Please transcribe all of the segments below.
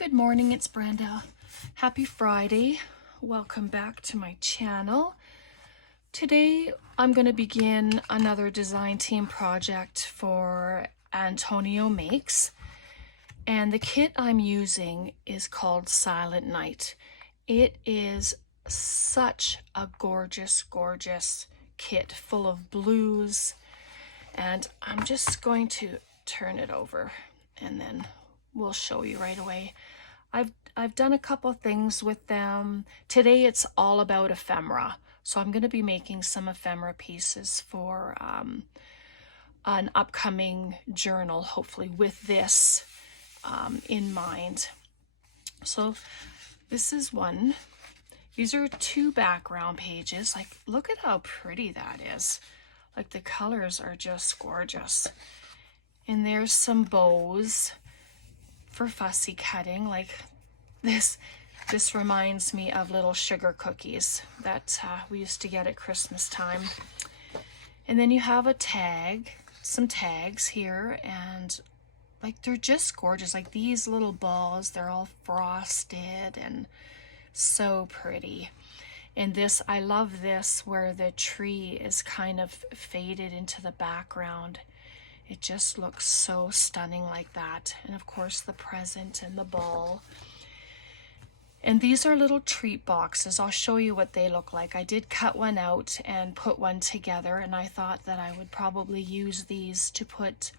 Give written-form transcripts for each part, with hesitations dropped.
Good morning, it's Brenda. Happy Friday. Welcome back to my channel. Today I'm going to begin another design team project for Antonio Makes. And the kit I'm using is called Silent Night. It is such a gorgeous, gorgeous kit full of blues. And I'm just going to turn it over and then we'll show you right away. I've done a couple things with them. Today it's all about ephemera. So I'm going to be making some ephemera pieces for an upcoming journal, hopefully with this in mind. So this is one. These are two background pages. Like, look at how pretty that is. Like, the colors are just gorgeous. And there's some bows for fussy cutting. Like, this reminds me of little sugar cookies that we used to get at Christmas time. And then you have a tag, some tags here, and like they're just gorgeous. Like these little balls, they're all frosted and so pretty. And this, I love this where the tree is kind of faded into the background. It just looks so stunning like that. And of course the present and the ball. And these are little treat boxes. I'll show you what they look like. I did cut one out and put one together, and I thought that I would probably use these to put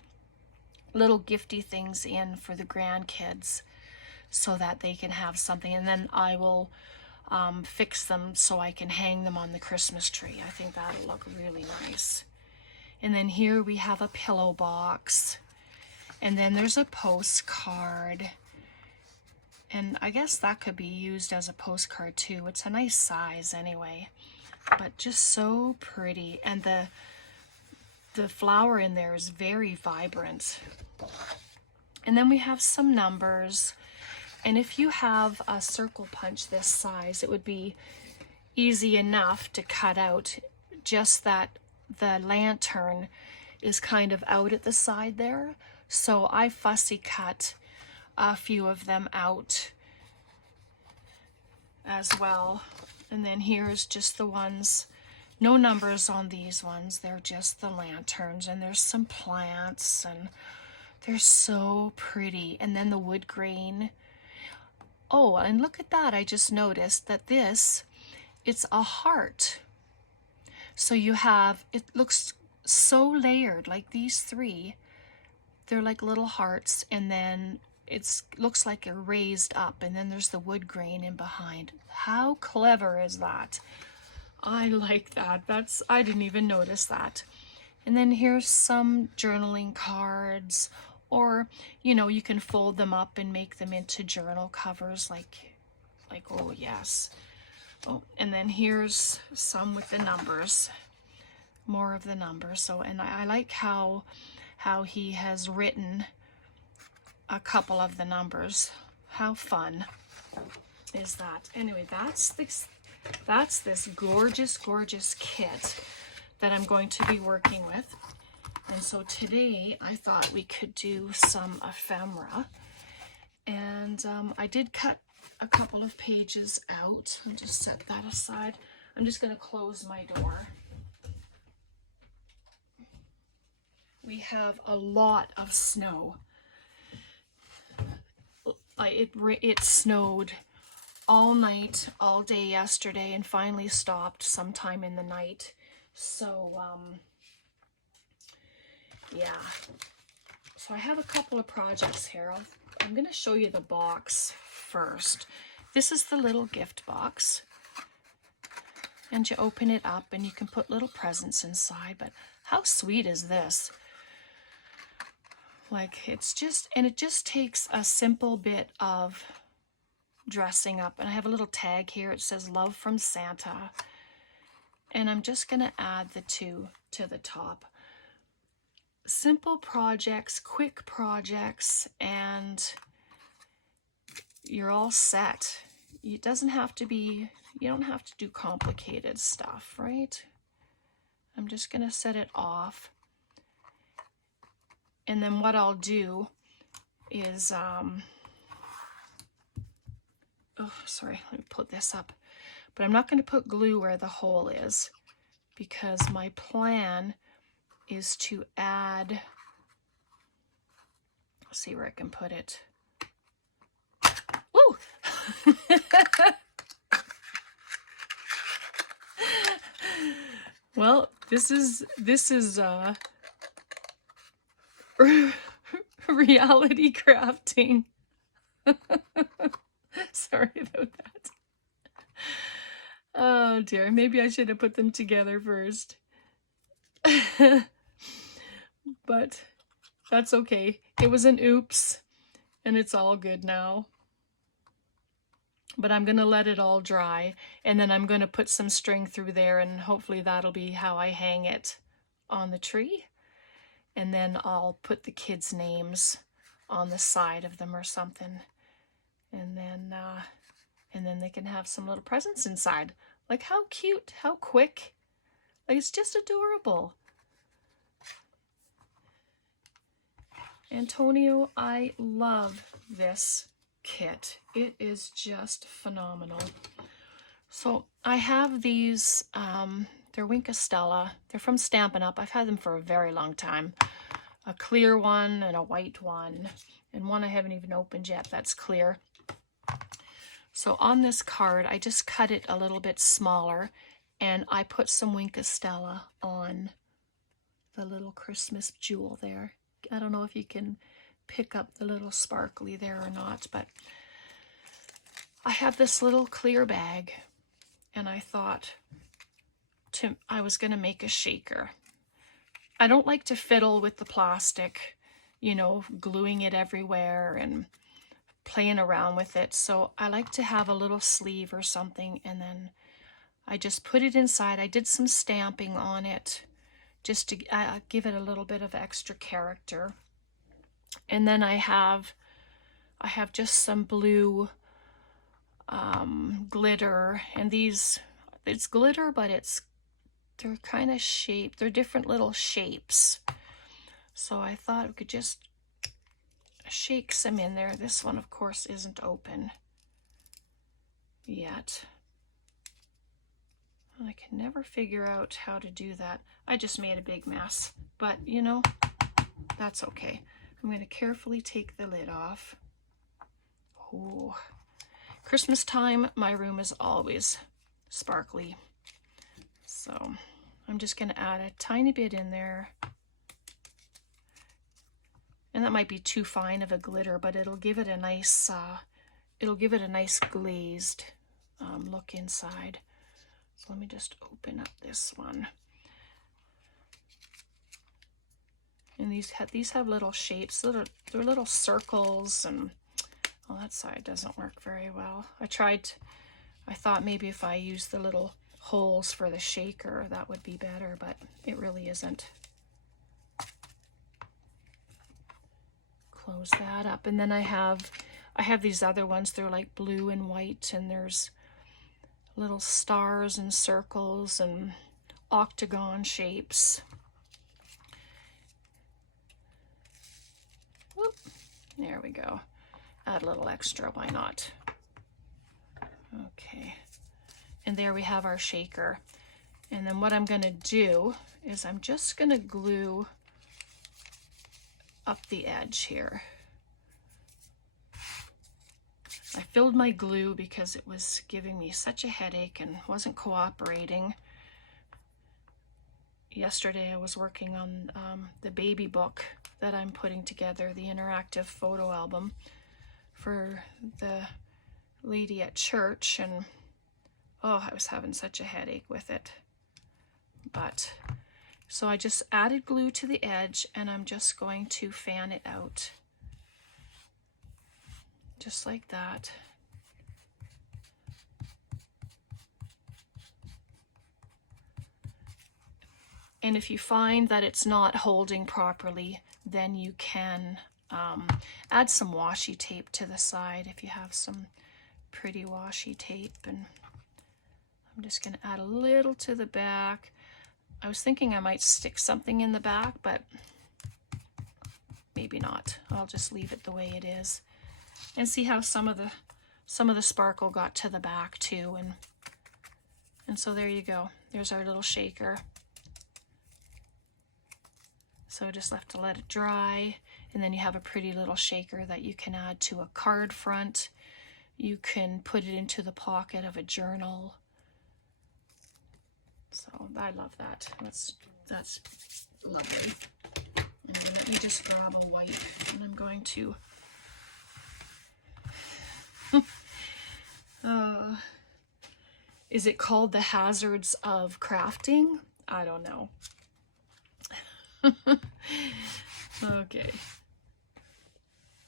little gifty things in for the grandkids so that they can have something. And then I will fix them so I can hang them on the Christmas tree. I think that'll look really nice. And then here we have a pillow box. And then there's a postcard. And I guess that could be used as a postcard too. It's a nice size anyway, but just so pretty. And the flower in there is very vibrant. And then we have some numbers. And if you have a circle punch this size, it would be easy enough to cut out, just that the lantern is kind of out at the side there. So I fussy cut a few of them out as well. And then here's just the ones, no numbers on these ones, they're just the lanterns. And there's some plants and they're so pretty. And then the wood grain. Oh, and look at that, I just noticed that this, it's a heart. So you have, it looks so layered, like these three, they're like little hearts, and then it looks like it raised up, and then there's the wood grain in behind. How clever is that? I like that. I didn't even notice that. And then here's some journaling cards, or you know, you can fold them up and make them into journal covers, like oh yes. Oh, and then here's some with the numbers, more of the numbers. So, and I like how he has written a couple of the numbers. How fun is that? Anyway, that's this gorgeous, gorgeous kit that I'm going to be working with. And so today I thought we could do some ephemera. And I did cut a couple of pages out. I'll just set that aside. I'm just going to close my door. We have a lot of snow. It snowed all night, all day yesterday, and finally stopped sometime in the night. So, yeah. So I have a couple of projects here. I'm going to show you the box first. This is the little gift box. And you open it up and you can put little presents inside. But how sweet is this? Like, it's just, and it just takes a simple bit of dressing up. And I have a little tag here. It says love from Santa. And I'm just going to add the two to the top. Simple projects, quick projects, and you're all set. It doesn't have to be, you don't have to do complicated stuff, right? I'm just going to set it off. And then what I'll do is oh, sorry, let me put this up. But I'm not going to put glue where the hole is because my plan is to add, let's see where I can put it. Woo! Well, this is reality crafting. Sorry about that. Oh dear, maybe I should have put them together first. But that's okay. It was an oops, and it's all good now. But I'm going to let it all dry, and then I'm going to put some string through there, and hopefully that'll be how I hang it on the tree. And then I'll put the kids' names on the side of them or something. And then they can have some little presents inside. Like, how cute, how quick. Like, it's just adorable. Antonio, I love this kit. It is just phenomenal. So I have these, they're Winka Stella. They're from Stampin' Up. I've had them for a very long time. A clear one and a white one, and one I haven't even opened yet that's clear. So on this card, I just cut it a little bit smaller, and I put some Winka Stella on the little Christmas jewel there. I don't know if you can pick up the little sparkly there or not, but I have this little clear bag, and I thought I was going to make a shaker. I don't like to fiddle with the plastic, you know, gluing it everywhere and playing around with it. So I like to have a little sleeve or something, and then I just put it inside. I did some stamping on it just to give it a little bit of extra character. And then I have just some blue glitter, and it's glitter, but they're kind of shaped. They're different little shapes. So I thought we could just shake some in there. This one, of course, isn't open yet. I can never figure out how to do that. I just made a big mess, but you know, that's okay. I'm going to carefully take the lid off. Oh, Christmas time, my room is always sparkly. So I'm just going to add a tiny bit in there. And that might be too fine of a glitter, but it'll give it a nice glazed look inside. So let me just open up this one. And these have little shapes. They're little circles, and well, that side doesn't work very well. I thought maybe if I use the little holes for the shaker, that would be better, but it really isn't. Close that up, and then I have these other ones. They're like blue and white, and there's little stars and circles and octagon shapes. Whoop, there we go. Add a little extra, why not? Okay, and there we have our shaker. And then what I'm going to do is I'm just going to glue up the edge here. I filled my glue because it was giving me such a headache and wasn't cooperating. Yesterday I was working on the baby book that I'm putting together, the interactive photo album for the lady at church, and oh, I was having such a headache with it. But so I just added glue to the edge, and I'm just going to fan it out. Just like that. And if you find that it's not holding properly, then you can add some washi tape to the side if you have some pretty washi tape. And I'm just going to add a little to the back. I was thinking I might stick something in the back, but maybe not. I'll just leave it the way it is. And see how some of some of the sparkle got to the back too, and so there you go. There's our little shaker. So just have to let it dry, and then you have a pretty little shaker that you can add to a card front. You can put it into the pocket of a journal. So I love that. That's lovely. And then let me just grab a wipe, and I'm going to is it called the hazards of crafting? I don't know. Okay.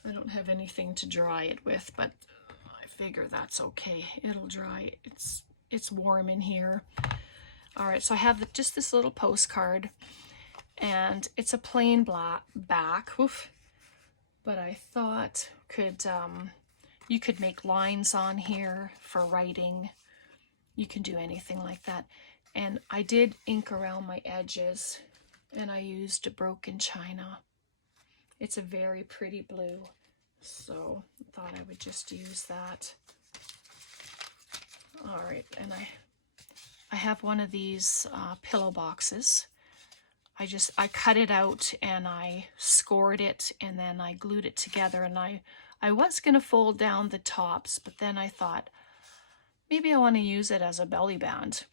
I don't have anything to dry it with, but I figure that's okay. It'll dry. It's warm in here. All right, so I have just this little postcard, and it's a plain black back. Oof. But I thought you could make lines on here for writing. You can do anything like that. And I did ink around my edges, and I used a broken china. It's a very pretty blue, so I thought I would just use that. All right, and I have one of these pillow boxes. I cut it out and I scored it, and then I glued it together, and I was going to fold down the tops, but then I thought maybe I want to use it as a belly band.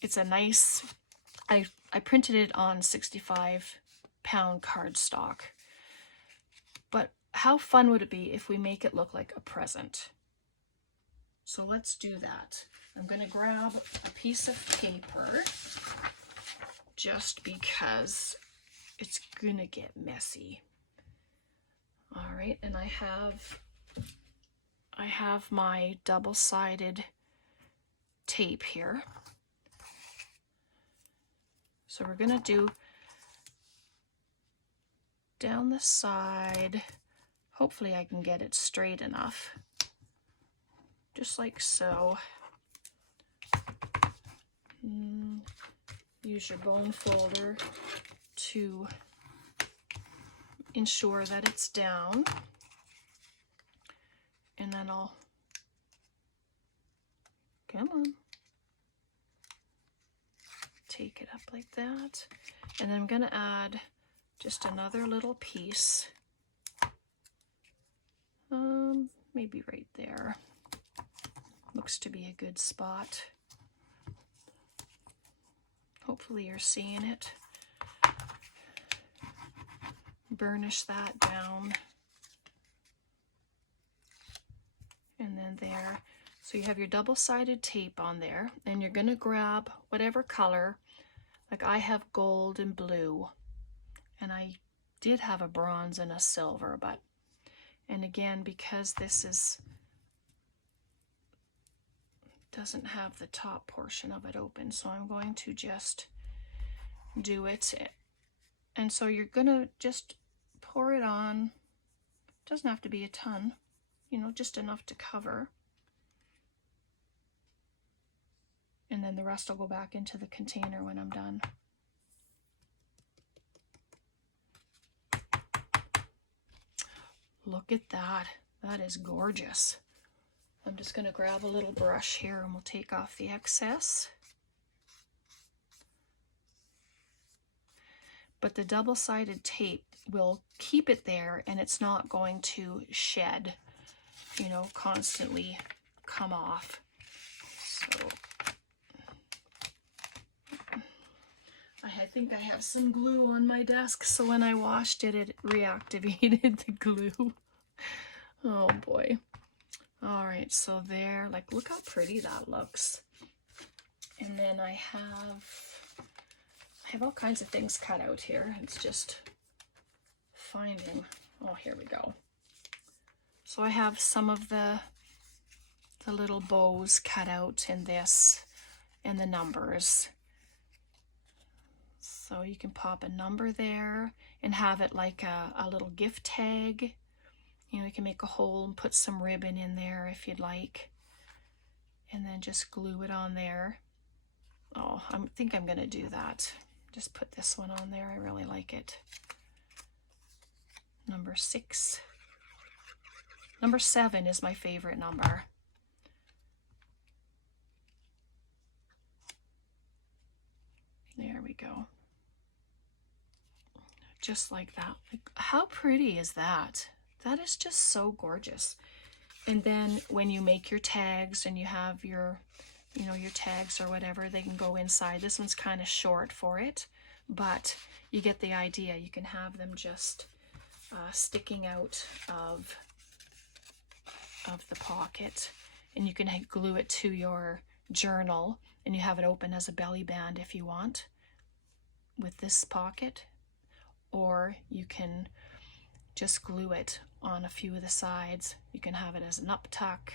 It's a nice, I printed it on 65-pound cardstock. But how fun would it be if we make it look like a present? So let's do that. I'm going to grab a piece of paper just because it's going to get messy. All right, and I have my double-sided tape here. So we're going to do down the side. Hopefully I can get it straight enough. Just like so. Use your bone folder to ensure that it's down. And then I'll, come on. Take it up like that, and then I'm going to add just another little piece, maybe right there. Looks to be a good spot. Hopefully you're seeing it. Burnish that down, and then there. So you have your double-sided tape on there, and you're going to grab whatever color. Like I have gold and blue, and I did have a bronze and a silver, and again, because this doesn't have the top portion of it open, so I'm going to just do it. And so you're going to just pour it on. Doesn't have to be a ton, just enough to cover. And then the rest will go back into the container when I'm done. Look at that. That is gorgeous. I'm just going to grab a little brush here and we'll take off the excess. But the double-sided tape will keep it there, and it's not going to shed, constantly come off. So I think I have some glue on my desk, so when I washed it, it reactivated the glue. Oh boy. All right, so there, look how pretty that looks. And then I have all kinds of things cut out here. It's just finding, oh, here we go. So I have some of the little bows cut out in this, and the numbers. So you can pop a number there and have it like a little gift tag. You can make a hole and put some ribbon in there if you'd like. And then just glue it on there. Oh, I think I'm going to do that. Just put this one on there. I really like it. Number 6. Number 7 is my favorite number. There we go. Just like that. Like, how pretty is that? That is just so gorgeous. And then when you make your tags and you have your, you know, your tags or whatever, they can go inside. This one's kind of short for it, but you get the idea. You can have them just sticking out of the pocket, and you can glue it to your journal, and you have it open as a belly band if you want with this pocket, or you can just glue it on a few of the sides. You can have it as an up tuck.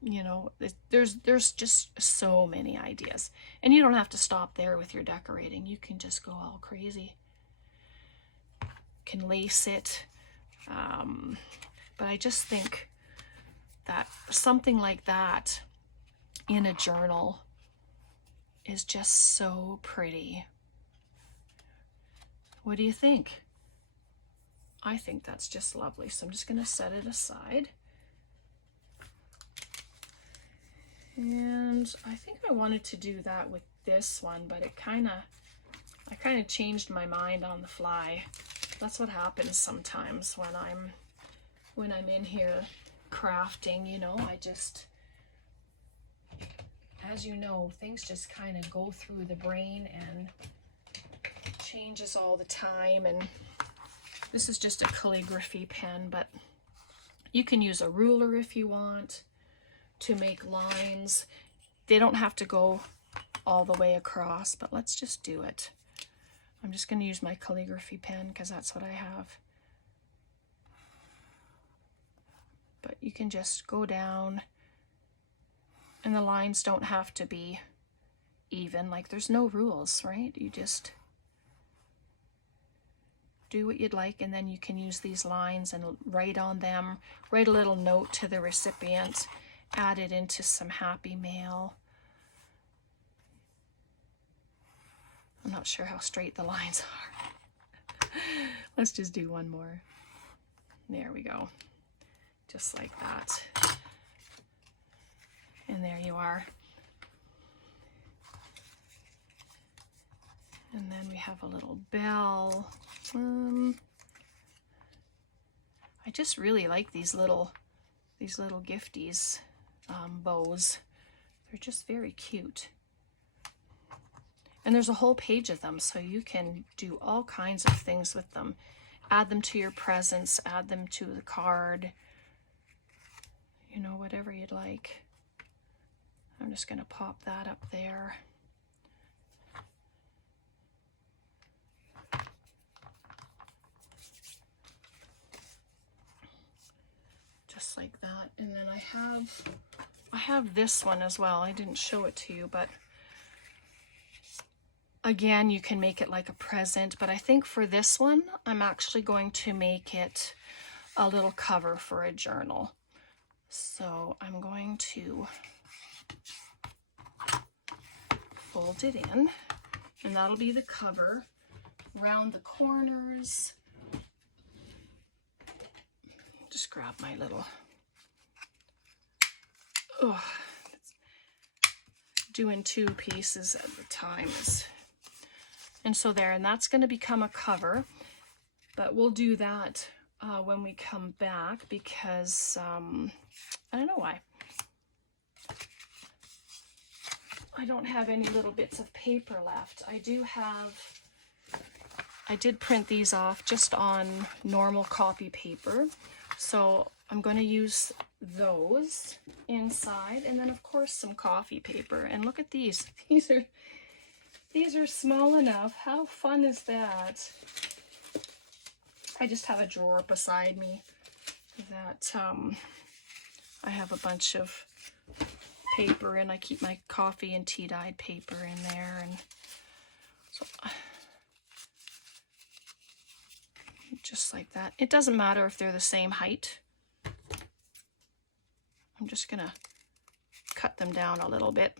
You know, there's just so many ideas, and you don't have to stop there with your decorating. You can just go all crazy. Can lace it, but I just think that something like that in a journal is just so pretty. What do you think? I think that's just lovely. So I'm just going to set it aside. And I think I wanted to do that with this one, but I kind of changed my mind on the fly. That's what happens sometimes when I'm in here crafting, you know. I just, as you know, things just kind of go through the brain and changes all the time. And this is just a calligraphy pen, but you can use a ruler if you want to make lines. They don't have to go all the way across, but let's just do it. I'm just going to use my calligraphy pen because that's what I have. But you can just go down, and the lines don't have to be even. Like, there's no rules, right? You just do what you'd like, and then you can use these lines and write on them, write a little note to the recipient, add it into some happy mail. I'm not sure how straight the lines are. Let's just do one more. There we go. Just like that. And there you are. And then we have a little bell. I just really like these little gifties, bows. They're just very cute. And there's a whole page of them, so you can do all kinds of things with them. Add them to your presents, add them to the card, you know, whatever you'd like. I'm just going to pop that up there. Just like that. And then I have this one as well. I didn't show it to you, but again, you can make it like a present, but I think for this one, I'm actually going to make it a little cover for a journal. So I'm going to fold it in, and that'll be the cover. Round the corners. Just grab my little, doing 2 pieces at a time. And so there, and that's going to become a cover, but we'll do that when we come back, because I don't know why. I don't have any little bits of paper left. I did print these off just on normal copy paper, so I'm going to use those inside, and then of course some coffee paper. And look at these. These are small enough. How fun is that? I just have a drawer beside me that I have a bunch of paper, and I keep my coffee and tea dyed paper in there. And so just like that. It doesn't matter if they're the same height. I'm just gonna cut them down a little bit.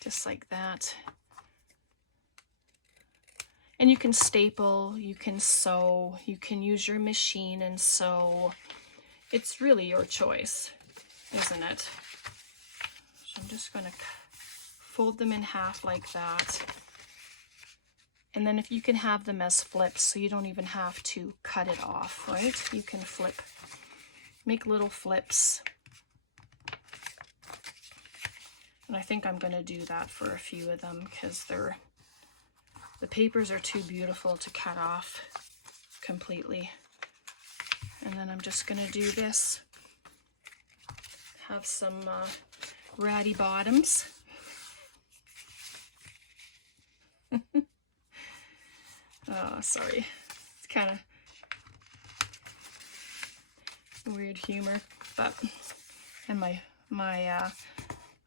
Just like that. And you can staple, you can sew, you can use your machine and sew. It's really your choice, isn't it? So I'm just going to fold them in half like that. And then if you can have them as flips, so you don't even have to cut it off, right? You can flip, make little flips. And I think I'm going to do that for a few of them because the papers are too beautiful to cut off completely. And then I'm just going to do this. Have some ratty bottoms. Oh, sorry. It's kind of weird humor, but, and my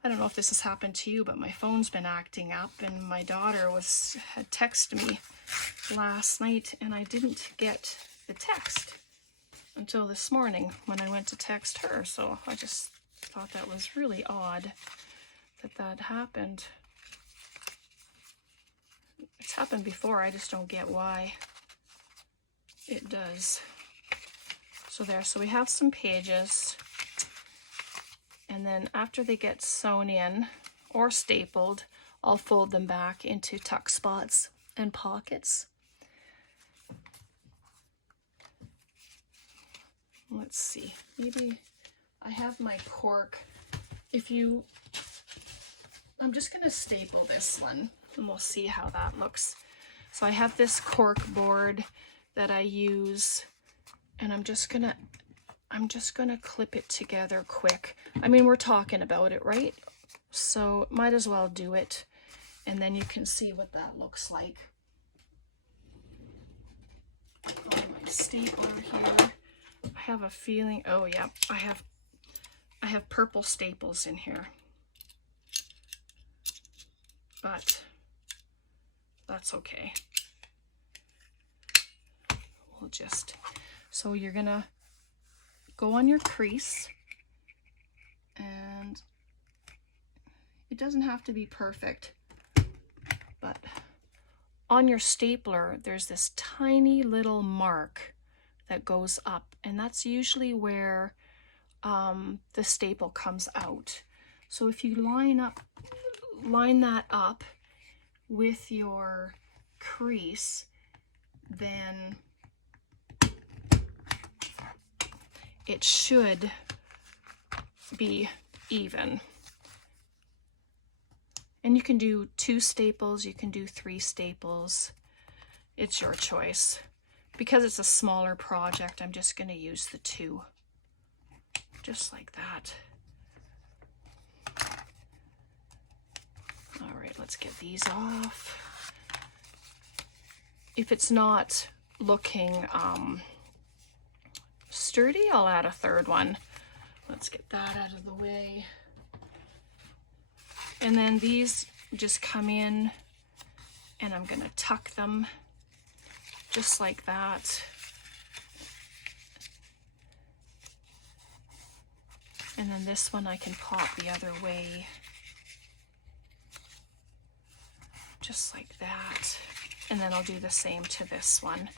I don't know if this has happened to you, but my phone's been acting up, and my daughter had texted me last night, and I didn't get the text until this morning when I went to text her. So I just thought that was really odd that happened. It's happened before, I just don't get why it does. So there, so we have some pages. And then after they get sewn in or stapled, I'll fold them back into tuck spots and pockets. Let's see, maybe I have my cork. I'm just gonna staple this one and we'll see how that looks. So I have this cork board that I use, and I'm just gonna clip it together quick. I mean, we're talking about it, right? So might as well do it, and then you can see what that looks like. On my stapler here, I have a feeling, oh yeah, I have purple staples in here. But that's okay. We'll just, so you're gonna go on your crease, and it doesn't have to be perfect, but on your stapler there's this tiny little mark that goes up, and that's usually where the staple comes out. So if you line that up with your crease, then it should be even. And you can do 2 staples, you can do 3 staples. It's your choice. Because it's a smaller project, I'm just going to use the 2. Just like that. All right, let's get these off. If it's not looking sturdy, I'll add a 3rd one. Let's get that out of the way. And then these just come in, and I'm going to tuck them just like that. And then this one I can pop the other way. Just like that. And then I'll do the same to this one.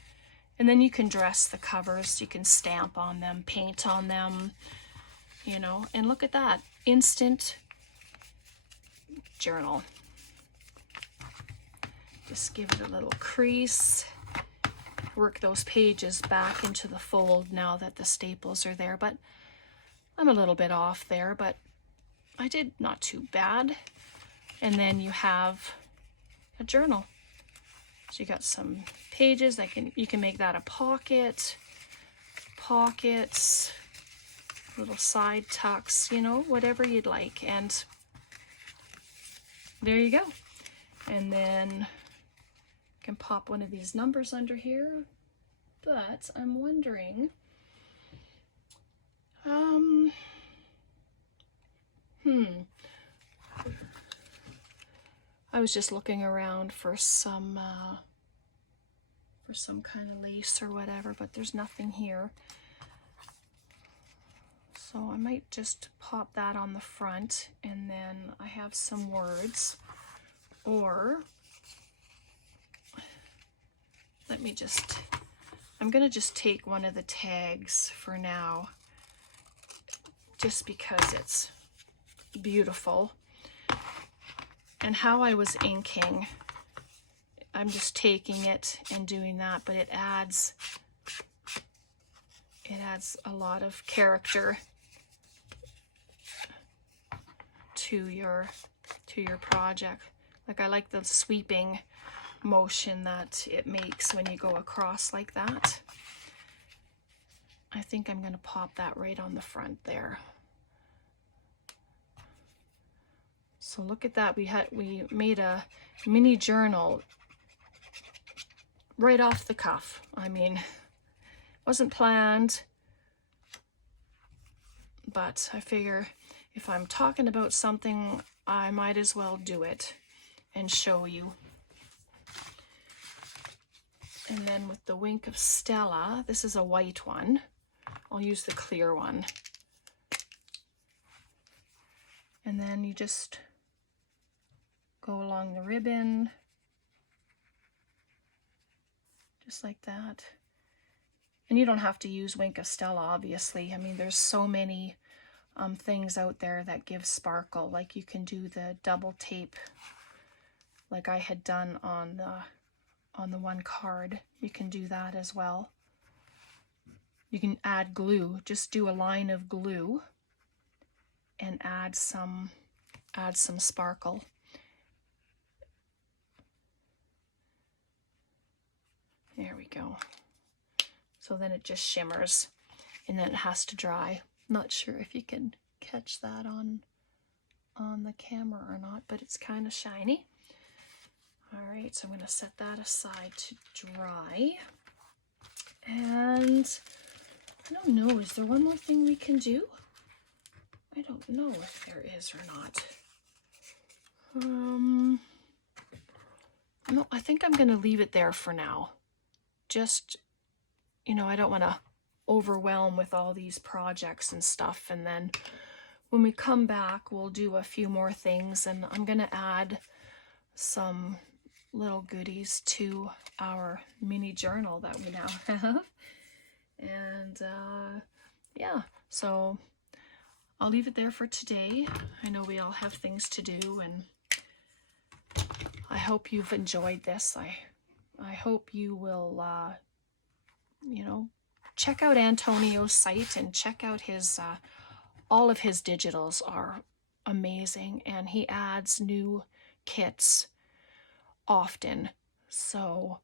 And then you can dress the covers, you can stamp on them, paint on them, you know, and look at that, instant journal. Just give it a little crease, work those pages back into the fold now that the staples are there, but I'm a little bit off there, but I did not too bad. And then you have a journal. So you got some pages that you can make that a pocket, pockets, little side tucks, you know, whatever you'd like. And there you go. And then you can pop one of these numbers under here. But I'm wondering, I was just looking around for some kind of lace or whatever, but there's nothing here. So I might just pop that on the front, and then I have some words, or I'm gonna just take one of the tags for now, just because it's beautiful. And how I was inking, I'm just taking it and doing that, but it adds a lot of character to your project. Like, I like the sweeping motion that it makes when you go across like that. I think I'm going to pop that right on the front there. So look at that. We made a mini journal right off the cuff. I mean, wasn't planned, but I figure if I'm talking about something, I might as well do it and show you. And then with the Wink of Stella, this is a white one. I'll use the clear one. And then you just go along the ribbon, just like that. And you don't have to use Wink of Stella, obviously. I mean, there's so many things out there that give sparkle. Like, you can do the double tape, like I had done on the one card. You can do that as well. You can add glue. Just do a line of glue and add some sparkle. There we go. So then it just shimmers, and then it has to dry. Not sure if you can catch that on the camera or not, but it's kind of shiny. All right, so I'm going to set that aside to dry. And I don't know, is there one more thing we can do? I don't know if there is or not. No, I think I'm going to leave it there for now. Just, you know, I don't want to overwhelm with all these projects and stuff. And then when we come back, we'll do a few more things, and I'm going to add some little goodies to our mini journal that we now have. And yeah, so I'll leave it there for today. I know we all have things to do, and I hope you've enjoyed this. I hope you will, you know, check out Antonio's site and check out his, all of his digitals are amazing, and he adds new kits often. So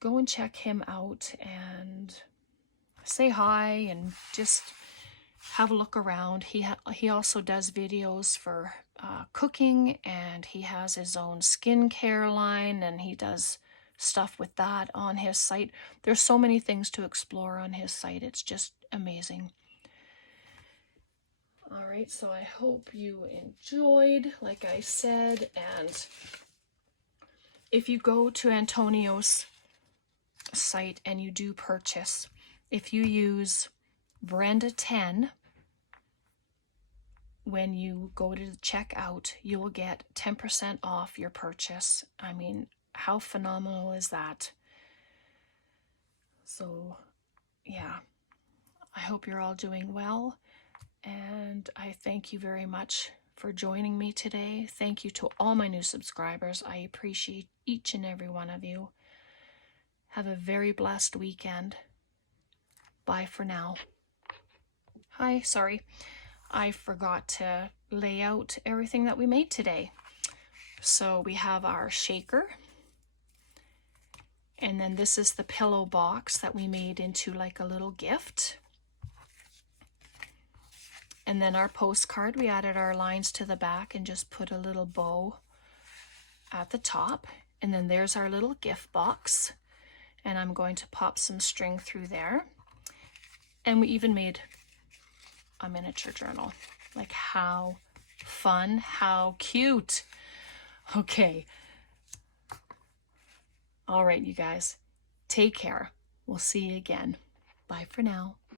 go and check him out and say hi and just have a look around. He also does videos for cooking, and he has his own skincare line, and he does stuff with that on his site. There's so many things to explore on his site. It's just amazing. All right, so I hope you enjoyed, like I said, and if you go to Antonio's site and you do purchase, if you use Brenda 10 when you go to check out, you will get 10% off your purchase. I mean, how phenomenal is that? So yeah, I hope you're all doing well, and I thank you very much for joining me today. Thank you to all my new subscribers. I appreciate each and every one of you. Have a very blessed weekend. Bye for now. Hi, sorry. I forgot to lay out everything that we made today. So we have our shaker. And then this is the pillow box that we made into like a little gift. And then our postcard, we added our lines to the back and just put a little bow at the top. And then there's our little gift box. And I'm going to pop some string through there. And we even made a miniature journal. Like, how fun, how cute. Okay. All right, you guys, take care. We'll see you again. Bye for now.